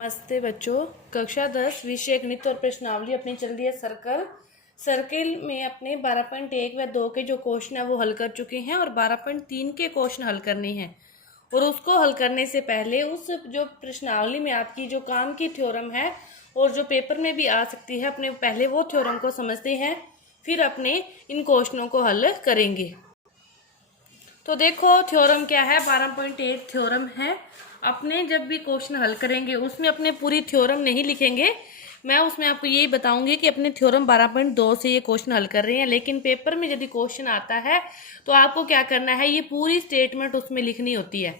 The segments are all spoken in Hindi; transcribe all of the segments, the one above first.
नमस्ते बच्चों। कक्षा 10 विषय गणित और प्रश्नावली अपनी चल रही है सर्किल में अपने 12.1 व 2 के जो क्वेश्चन है वो हल कर चुके हैं और 12.3 के क्वेश्चन हल करने हैं। और उसको हल करने से पहले उस जो प्रश्नावली में आपकी जो काम की थ्योरम है और जो पेपर में भी आ सकती है, अपने पहले वो थ्योरम को समझते हैं, फिर अपने इन क्वेश्चनों को हल करेंगे। तो देखो थ्योरम क्या है, 12.1 थ्योरम है। अपने जब भी क्वेश्चन हल करेंगे उसमें अपने पूरी थ्योरम नहीं लिखेंगे, मैं उसमें आपको यही बताऊंगी कि अपने थ्योरम 12.2 से ये क्वेश्चन हल कर रहे हैं। लेकिन पेपर में यदि क्वेश्चन आता है तो आपको क्या करना है, ये पूरी स्टेटमेंट उसमें लिखनी होती है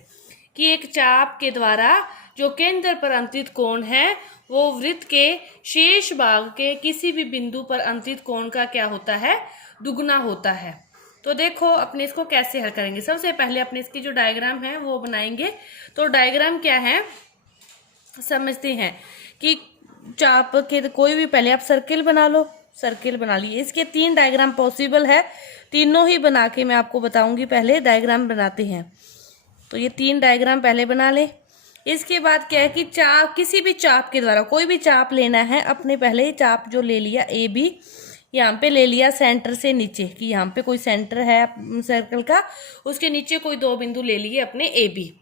कि एक चाप के द्वारा जो केंद्र पर अंतरित कोण है वो वृत्त के शेष भाग के किसी भी बिंदु पर अंतरित कोण का क्या होता है, दुगुना होता है। तो देखो अपने इसको कैसे हल करेंगे। सबसे पहले अपने इसकी जो डायग्राम है वो बनाएंगे। तो डायग्राम क्या है समझते हैं कि चाप के कोई भी, पहले आप सर्किल बना लो। सर्किल बना लिए, इसके 3 डायग्राम पॉसिबल है, तीनों ही बना के मैं आपको बताऊंगी। पहले डायग्राम बनाते हैं, तो ये 3 डायग्राम पहले बना ले। इसके बाद क्या है कि चाप, किसी भी चाप के द्वारा कोई भी चाप लेना है अपने। पहले चाप जो ले लिया ए बी, यहाँ पे ले लिया सेंटर से नीचे, कि यहाँ पे कोई सेंटर है सर्कल का, उसके नीचे कोई 2 बिंदु ले लिए अपने ए बी।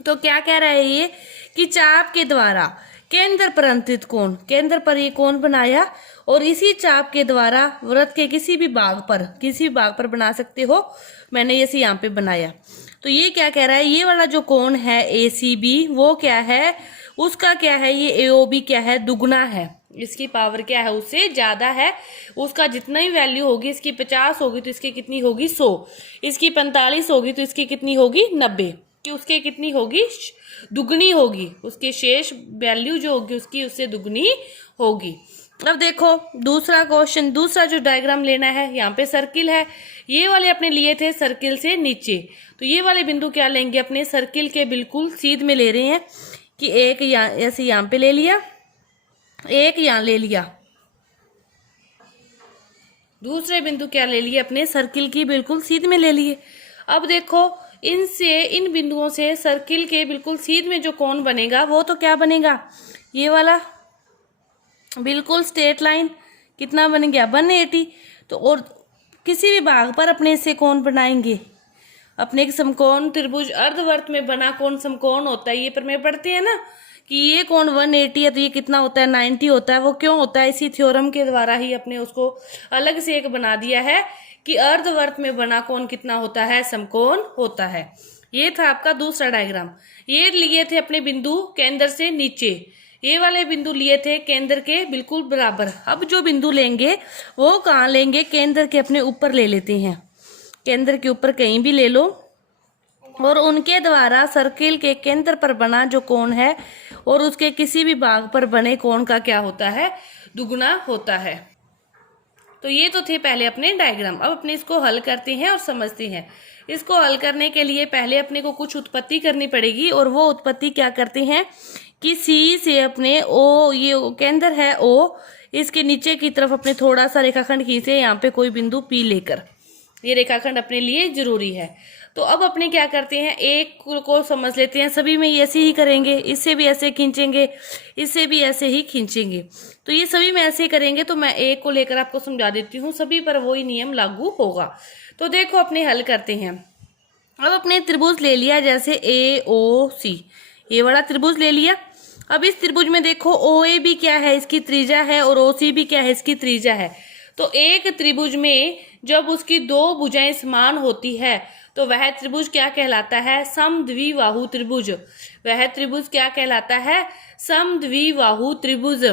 तो क्या कह रहा है ये कि चाप के द्वारा केंद्र पर अंतरित कोण, केंद्र पर ये कोण बनाया और इसी चाप के द्वारा वृत्त के किसी भी भाग पर बना सकते हो। मैंने ये यहाँ पे बनाया। तो ये क्या कह रहा है, ये वाला जो कोण है ए सी बी वो क्या है, उसका क्या है, ये ए ओ बी क्या है, दुगुना है। इसकी पावर क्या है, उससे ज्यादा है। उसका जितना ही वैल्यू होगी, इसकी 50 होगी तो इसकी कितनी होगी 100, इसकी 45 होगी तो इसकी कितनी होगी 90, कि उसके कितनी होगी, दुगनी होगी। उसके शेष वैल्यू जो होगी उसकी उससे दुगनी होगी। अब देखो दूसरा क्वेश्चन, दूसरा जो डायग्राम लेना है, यहाँ पे सर्किल है, ये वाले अपने लिए थे सर्किल से नीचे। तो ये वाले बिंदु क्या लेंगे, अपने सर्किल के बिल्कुल सीध में ले रहे हैं कि एक ऐसे यहाँ पे ले लिया, एक यहाँ ले लिया, दूसरे बिंदु क्या ले लिए, अपने सर्किल की बिल्कुल सीध में ले लिए। अब देखो इन बिंदुओं से सर्किल के बिल्कुल सीध में जो कोण बनेगा वो तो क्या बनेगा, ये वाला बिल्कुल स्ट्रेट लाइन। कितना बन गया 180। तो और किसी भी भाग पर अपने से कोण बनाएंगे, अपने एक समकोण त्रिभुज अर्धवर्त में बना कोण समकोण होता है। ये पर में पढ़ते हैं ना कि ये कोण 180 है तो ये कितना होता है 90 होता है। वो क्यों होता है, इसी थ्योरम के द्वारा ही अपने उसको अलग से एक बना दिया है कि अर्धवर्त में बना कोण कितना होता है, समकोण होता है। ये था आपका दूसरा डायग्राम। ये लिए थे अपने बिंदु केंद्र से नीचे, ये वाले बिंदु लिए थे केंद्र के बिल्कुल बराबर। अब जो बिंदु लेंगे वो कहाँ लेंगे, केंद्र के अपने ऊपर ले लेते हैं। केंद्र के ऊपर कहीं भी ले लो और उनके द्वारा सर्किल के केंद्र पर बना जो कोण है और उसके किसी भी भाग पर बने कोण का क्या होता है, दुगुना होता है। तो ये तो थे पहले अपने डायग्राम। अब अपने इसको हल करते हैं और समझते हैं। इसको हल करने के लिए पहले अपने को कुछ उत्पत्ति करनी पड़ेगी और वो उत्पत्ति क्या करते हैं कि सी से अपने ओ, ये केंद्र है ओ, इसके नीचे की तरफ अपने थोड़ा सा रेखाखंड खींचे, यहाँ पे कोई बिंदु पी लेकर। ये रेखाखंड अपने लिए जरूरी है। तो अब अपने क्या करते हैं, एक को समझ लेते हैं। सभी में ऐसे ही करेंगे, इससे भी ऐसे खींचेंगे, इससे भी ऐसे ही खींचेंगे। तो ये सभी में ऐसे करेंगे। तो मैं एक को लेकर आपको समझा देती हूँ, सभी पर वही नियम लागू होगा। तो देखो अपने हल करते हैं। अब अपने त्रिभुज ले लिया, जैसे ए ओ सी, ये वाला त्रिभुज ले लिया। अब इस त्रिभुज में देखो ओ ए भी क्या है, इसकी त्रिज्या है, और ओ सी भी क्या है, इसकी त्रिज्या है। तो एक त्रिभुज में जब उसकी 2 भुजाएं समान होती है तो वह त्रिभुज क्या कहलाता है, समद्विबाहु त्रिभुज। वह त्रिभुज क्या कहलाता है, समद्विबाहु त्रिभुज।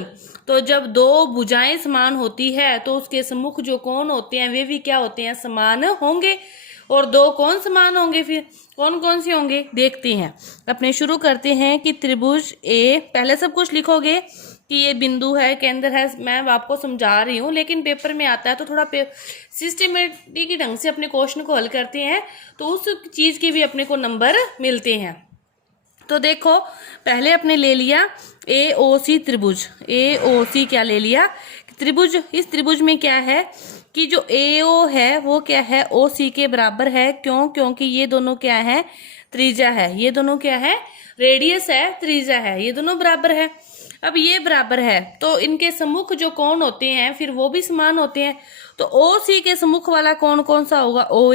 तो जब 2 भुजाएं समान होती है तो उसके सम्मुख जो कोण होते हैं वे भी क्या होते हैं, समान होंगे। और 2 कोण समान होंगे, फिर कौन कौन से होंगे देखते हैं। अपने शुरू करते हैं कि त्रिभुज ए, पहले सब कुछ लिखोगे कि ये बिंदु है, केंद्र है। मैं आपको समझा रही हूँ, लेकिन पेपर में आता है तो थोड़ा सिस्टमेटिक ढंग से अपने क्वेश्चन को हल करते हैं तो उस चीज के भी अपने को नंबर मिलते हैं। तो देखो पहले अपने ले लिया ए ओ सी त्रिभुज। ए ओ सी क्या ले लिया, त्रिभुज। इस त्रिभुज में क्या है कि जो ए ओ है वो क्या है, ओ सी के बराबर है। क्यों, क्योंकि ये दोनों क्या है, त्रिज्या है। ये दोनों क्या है, रेडियस है, त्रिज्या है, ये दोनों बराबर है। अब ये बराबर है तो इनके सम्मुख जो कोण होते हैं फिर वो भी समान होते हैं। तो ओ सी के सम्मुख वाला कोण कौन सा होगा? ओ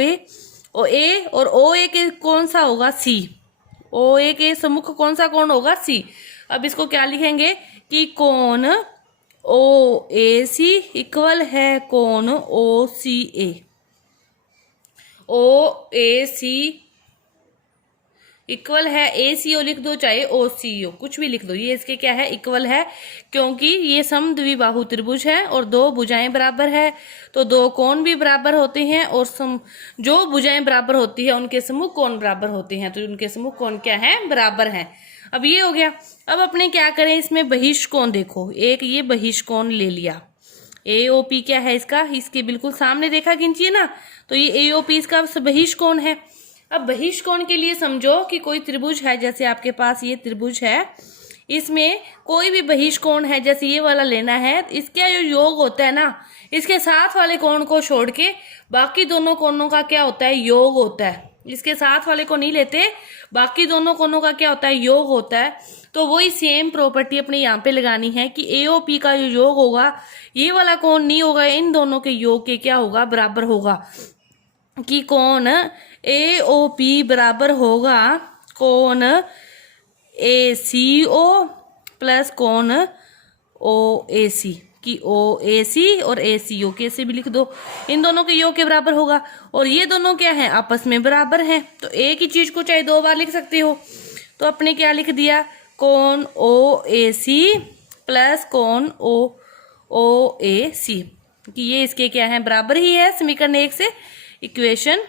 ए, और ओ ए के कौन सा होगा? सी। ओ ए के सम्मुख कौन सा कोण होगा? सी। अब इसको क्या लिखेंगे कि कोण ओ ए सी इक्वल है कोण ओ सी ए। ओ ए सी इक्वल है ए सी ओ लिख दो, चाहे ओ सी ओ कुछ भी लिख दो, ये इसके क्या है? इक्वल है, क्योंकि ये समद्विबाहु त्रिभुज है और दो भुजाएं बराबर है तो दो कोण भी बराबर होते हैं और जो भुजाएं बराबर होती है उनके समूह कोण बराबर होते हैं, तो उनके समूह कोण क्या है? बराबर है। अब ये हो गया। अब अपने क्या करें, इसमें बहिष्कोण देखो, एक ये बहिष्कोण ले लिया। एओपी क्या है इसका? इसके बिल्कुल सामने देखा खींचिए ना, तो ये एओपी इसका बहिष्कोण है। अब बहिष्कोण के लिए समझो कि कोई त्रिभुज है, जैसे आपके पास ये त्रिभुज है, इसमें कोई भी बहिष्कोण है, जैसे ये वाला लेना है, इसका जो योग होता है ना, इसके साथ वाले कोण को छोड़ के बाकी दोनों कोणों का क्या होता है? योग होता है। इसके साथ वाले को नहीं लेते, बाकी दोनों कोणों का क्या होता है? योग होता है। तो वही सेम प्रॉपर्टी अपने यहाँ पे लगानी है कि एओपी का जो योग होगा, ये वाला कोण नहीं होगा, इन दोनों के योग के क्या होगा? बराबर होगा। कि कोण एओपी बराबर होगा कोण एसीओ प्लस कोण ओएसी, कि ओएसी और एसीओ कैसे भी लिख दो, इन दोनों के योग के बराबर होगा। और ये दोनों क्या है? आपस में बराबर हैं, तो एक ही चीज को चाहे दो बार लिख सकते हो। तो अपने क्या लिख दिया? कोण ओएसी प्लस कोण ओएसी, कि ये इसके क्या है? बराबर ही है। समीकरण 1 से, इक्वेशन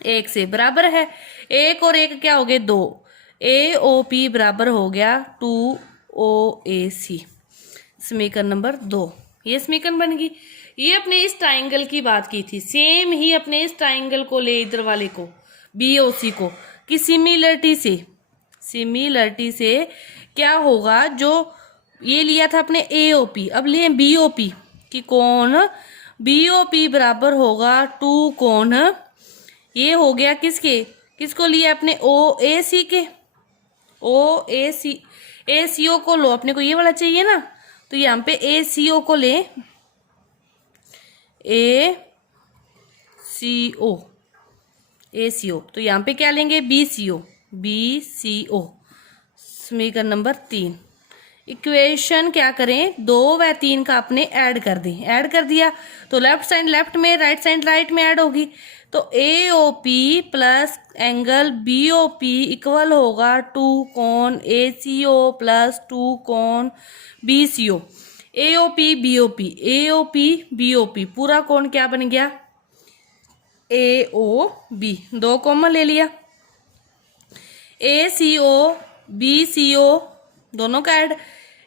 1 से बराबर है। एक और एक क्या हो गए? 2। एओपी बराबर हो गया 2ओएसी, समीकरण नंबर 2। ये समीकरण बन गई। ये अपने इस ट्राइंगल की बात की थी, सेम ही अपने इस ट्राइंगल को ले, इधर वाले को बीओसी को, कि सिमिलरिटी से क्या होगा? जो ये लिया था अपने एओपी, अब लिए बीओपी, कि कोण बीओपी बराबर होगा 2 कोण, ये हो गया किसको लिया अपने? ओएसी के। ओएसी, एसीओ को लो, अपने को ये वाला चाहिए ना, तो यहाँ पे एसीओ को ले, एसीओ, तो यहाँ पे क्या लेंगे? बीसीओ, समीकरण नंबर 3। इक्वेशन क्या करें? 2 व 3 का अपने ऐड कर दें। ऐड कर दिया तो लेफ्ट साइड लेफ्ट में, राइट साइड राइट में ऐड होगी। तो AOP plus angle BOP equal होगा 2 कोण एसीओ प्लस 2 कोण बीसीओ। एओपी बीओपी पूरा कोण क्या बन गया? एओबी, 2 कॉमन ले लिया। एसीओ बीसीओ दोनों का ऐड,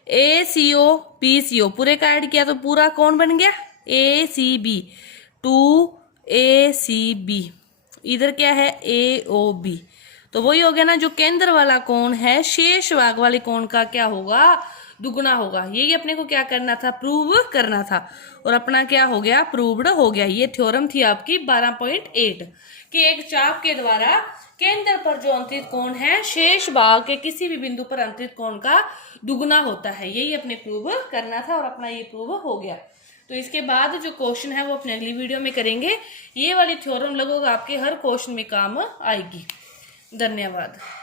एसीओ बीसीओ पूरे का ऐड किया तो पूरा कौन बन गया? ACB, 2ACB। इधर क्या है? AOB। तो वही हो गया ना, जो केंद्र वाला कोण है शेष भाग वाले कोण का क्या होगा? दुगुना होगा। यही अपने को क्या करना था? प्रूव करना था। और अपना क्या हो गया? प्रूव्ड हो गया। ये थ्योरम थी आपकी 12.8 कि एक चाप के द्वारा केंद्र पर जो अंतरित कोण है शेष भाग के किसी भी बिंदु पर अंतरित कोण का दुगुना होता है। यही अपने प्रूव करना था और अपना ये प्रूव हो गया। तो इसके बाद जो क्वेश्चन है वो अपने अगली वीडियो में करेंगे। ये वाली थ्योरम लगभग आपके हर क्वेश्चन में काम आएगी। धन्यवाद।